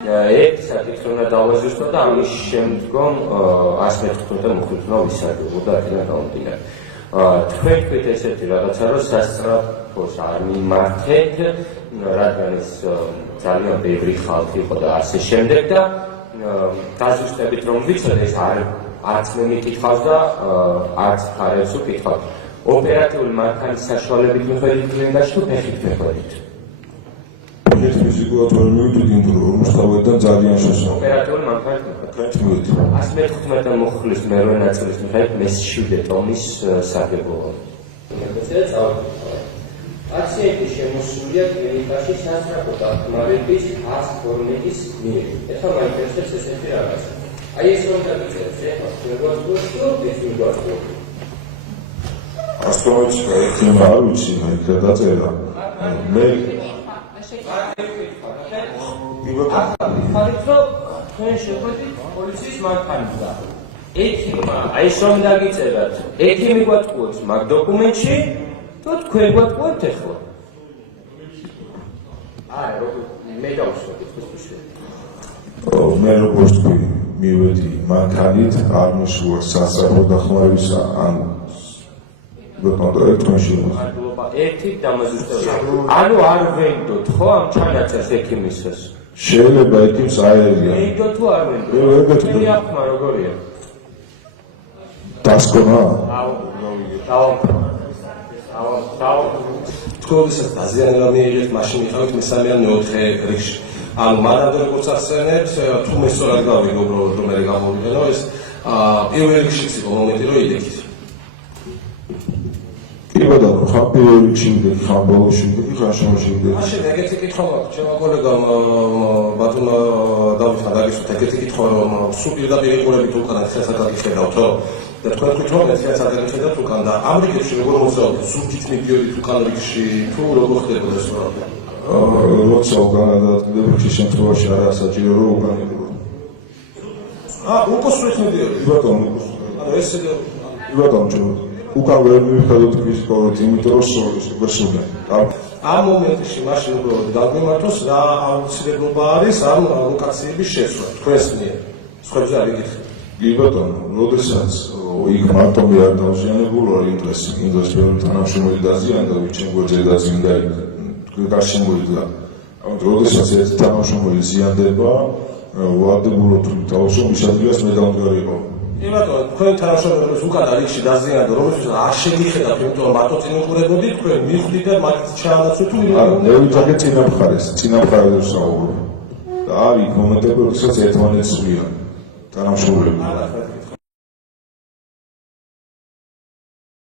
ერთ საკითხი უნდა დავაზუსტო და ამის შემდგომ 115 მოხუცნო ვისაუბრებო და აქედან დავამტკიცე. თქვენ ესეთი რაღაცა რომ სასწრაფოს არ მიმართეთ, რადგან ეს ძალიან ბევრი ხალხი იყო და ასე შემდეგ და დაზუსტებით რომ ვიცოდე ეს არც მე მიკითხავს და არც ხარებს უკითხავთ. ოპერატიული მანქანის საშუალებით მიხედვით კლინიკაში თუ ფეხით მიხედვით? ეს ფიზიკურად ვერ მივიდოდი, იმიტომ რომ მოსწავლეთან ძალიან შესაძლოა. ოპერატიული მანქანის მიხედვით 115 მოხლის მერვე ნაწილის მიხედვით მე-7 ტონის სარგებლობა. პაციენტი შემოსულია კლინიკაში სასწრაფო დახმარების 112-ის მიერ. ეხლა მაინტერესებს ესეთი რაღაცა. აი ეს რომ დაგიწერეთ, ეხლა შეგვაძლოთ თუ ეს მიგვაძლოთ. ასწავლეთ ექნება არ ვიცი, იქა დაწერა. მე თქვენ შეგვიძლია პოლიციის მანქანა. ექიმა, აი ეს რომ დაგიწერათ, ექიმი გვატყუებს მაგ დოკუმენტში, თუ თქვენ გვატყუებთ ეხლა. აი, მე დავუშვები ეს მე როგორც თქვი, მივედი მანქანით, არ მოსულა სასწრაფო დახმარებისა, ანუ ერთმანეთში ერთი დამაზუსტებელი. ანუ არ ვენდოთ ხო ამ ჩანაწერს ექიმისას? შეიძლება ექიმს აერია. ვენდო თუ არ ვენდო? მე ახმა როგორია? დასკონა? თქოესაც დაზიანება მიიღეთ, მაშინ მიყავით მესამე ან მეოთხე რიგში. ანუ მანამდე როგორც ახსენებთ, თუ მე სწორად გავიგო რომ მე გამოვიდენო ეს პირველ რიგში იყო მომენტი რომ იდექით. იბადა რომ ხა პირველ რიგში იდექი, ხა ბოლოში იდექი, ხა შემოში იდექი. მაშინ ეგეთი კითხვა მაქვს, ჩემო კოლეგამ ბატონ დავითმა დაგისვით ეგეთი კითხვა რომ სულ პირდაპირ იყურებით უკანა ხელსაკაკი ხედავთ რო და თქვენ თქვით რომ ეს ხელსაკაკი ხედავთ უკან და ამ რიგებში როგორ მოსწავლეთ, სულით მიდიოდით უკან რიგში თუ როგორ ხდებოდა ეს პრობლემა? როცა უკან გადადგებებში შემთხვევაში არა საჭირო რომ უკან იყურო. უკოსვით მიდიოდით. ბატონო, ანუ ეს ბატონო, უკან ვერ მივხედოთ ფიზიკურად, იმიტომ რომ ვერსუნე. ამ მომენტში მაშინ უბრალოდ დაგვიმართოს რა აუცილებლობა არის ამ ლოკაციების შეცვლა თქვენს მიერ. სხვებზე არ იგითხეთ. კი ბატონო, როდესაც იქ მარტომი არ დავზიანებულ ვარ იმ დღეს ბევრი თანამშრომელი დაზიანდა, ვიჩენ გვერდზე დაზიანდა, თქვენ გარშემოიდგა. ამიტომ როდესაც ეს თანამშრომელი ზიანდება, ვარდებულობ თუ თავშო მის ადგილას მე დავდგარიყო. ბატონო, თქვენ თანამშრომელებს უკან რიგში დაზიანდა, რომელსაც არ შეგიხედავთ, იმიტომ რომ მარტო წინ უყურებოდით, თქვენ მივხვდით და მათ ჩაანაცვლეთ თუ მე ვიძახე წინა მხარეს ვსაუბრობ. და არის მომენტები, როდესაც ერთმანეთს ზვიან თანამშრომლები.